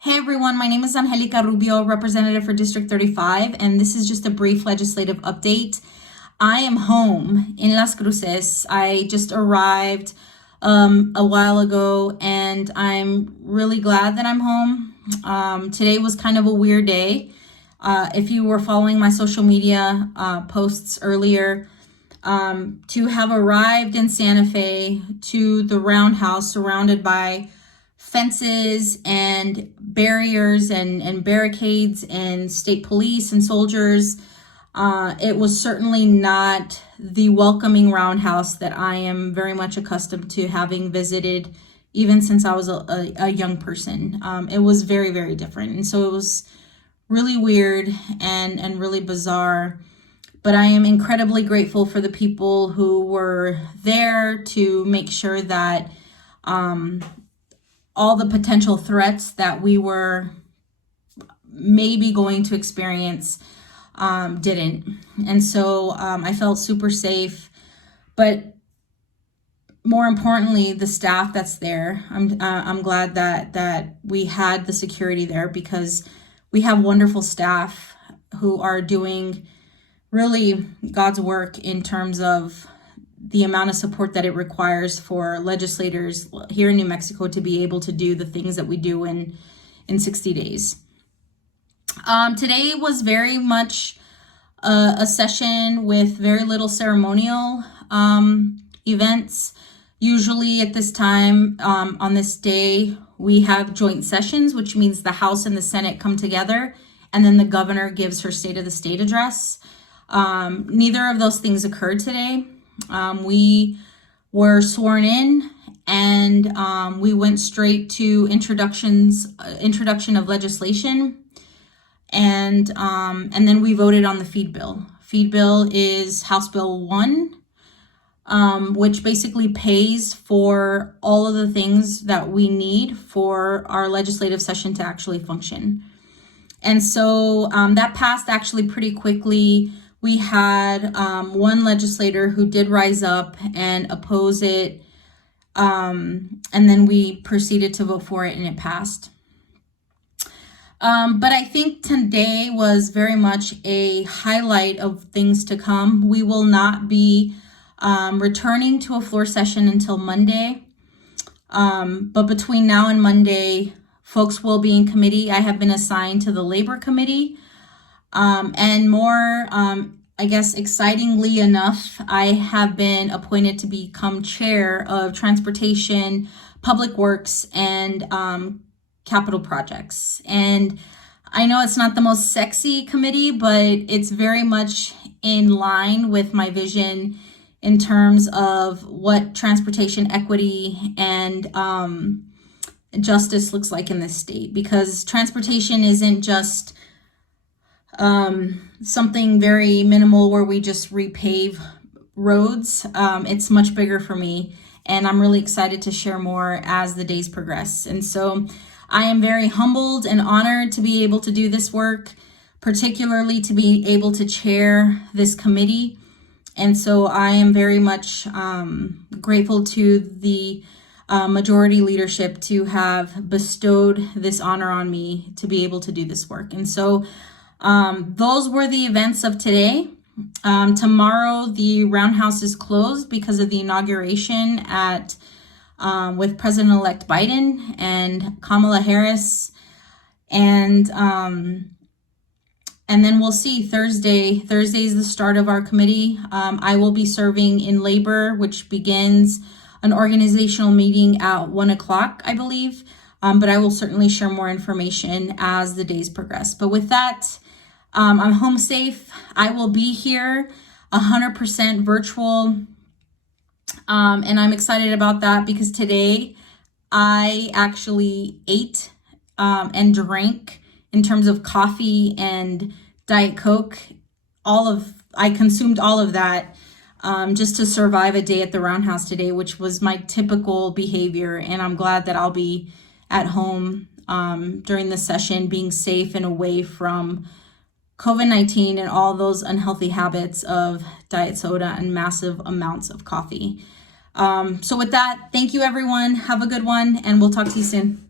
Hey everyone, my name is Angelica Rubio, representative for District 35, and this is just a brief legislative update. I am home in Las Cruces. I just arrived a while ago, and I'm really glad that I'm home. Today was kind of a weird day. If you were following my social media posts earlier, to have arrived in Santa Fe to the Roundhouse surrounded by fences and barriers and barricades and state police and soldiers. It was certainly not the welcoming Roundhouse that I am very much accustomed to having visited even since I was a young person. It was very, very different. And so it was really weird and really bizarre. But I am incredibly grateful for the people who were there to make sure that all the potential threats that we were maybe going to experience didn't. And so I felt super safe. But more importantly, the staff that's there, I'm glad that we had the security there, because we have wonderful staff who are doing really God's work in terms of the amount of support that it requires for legislators here in New Mexico to be able to do the things that we do in 60 days. Today was very much a session with very little ceremonial events. Usually at this time on this day, we have joint sessions, which means the House and the Senate come together, and then the governor gives her State of the State address. Neither of those things occurred today. We were sworn in, and we went straight to introduction of legislation, and then we voted on the feed bill. Feed bill is House Bill 1, which basically pays for all of the things that we need for our legislative session to actually function. And so that passed actually pretty quickly. We had one legislator who did rise up and oppose it, and then we proceeded to vote for it, and it passed. But I think today was very much a highlight of things to come. We will not be returning to a floor session until Monday, but between now and Monday, folks will be in committee. I have been assigned to the Labor Committee. And more, I guess, excitingly enough, I have been appointed to become chair of Transportation, Public Works, and Capital Projects. And I know it's not the most sexy committee, but it's very much in line with my vision in terms of what transportation equity and justice looks like in this state, because transportation isn't just something very minimal where we just repave roads. It's much bigger for me, and I'm really excited to share more as the days progress. And so I am very humbled and honored to be able to do this work, particularly to be able to chair this committee. And so I am very much grateful to the majority leadership to have bestowed this honor on me to be able to do this work. And so those were the events of today. Tomorrow, the Roundhouse is closed because of the inauguration with President-elect Biden and Kamala Harris. And then we'll see Thursday. Thursday is the start of our committee. I will be serving in labor, which begins an organizational meeting at 1 o'clock, I believe. But I will certainly share more information as the days progress. But with that, I'm home safe. I will be here 100% virtual. And I'm excited about that because today I actually ate and drank, in terms of coffee and Diet Coke. I consumed all of that just to survive a day at the Roundhouse today, which was my typical behavior. And I'm glad that I'll be at home during the session, being safe and away from COVID-19 and all those unhealthy habits of diet soda and massive amounts of coffee. So with that, thank you everyone. Have a good one, and we'll talk to you soon.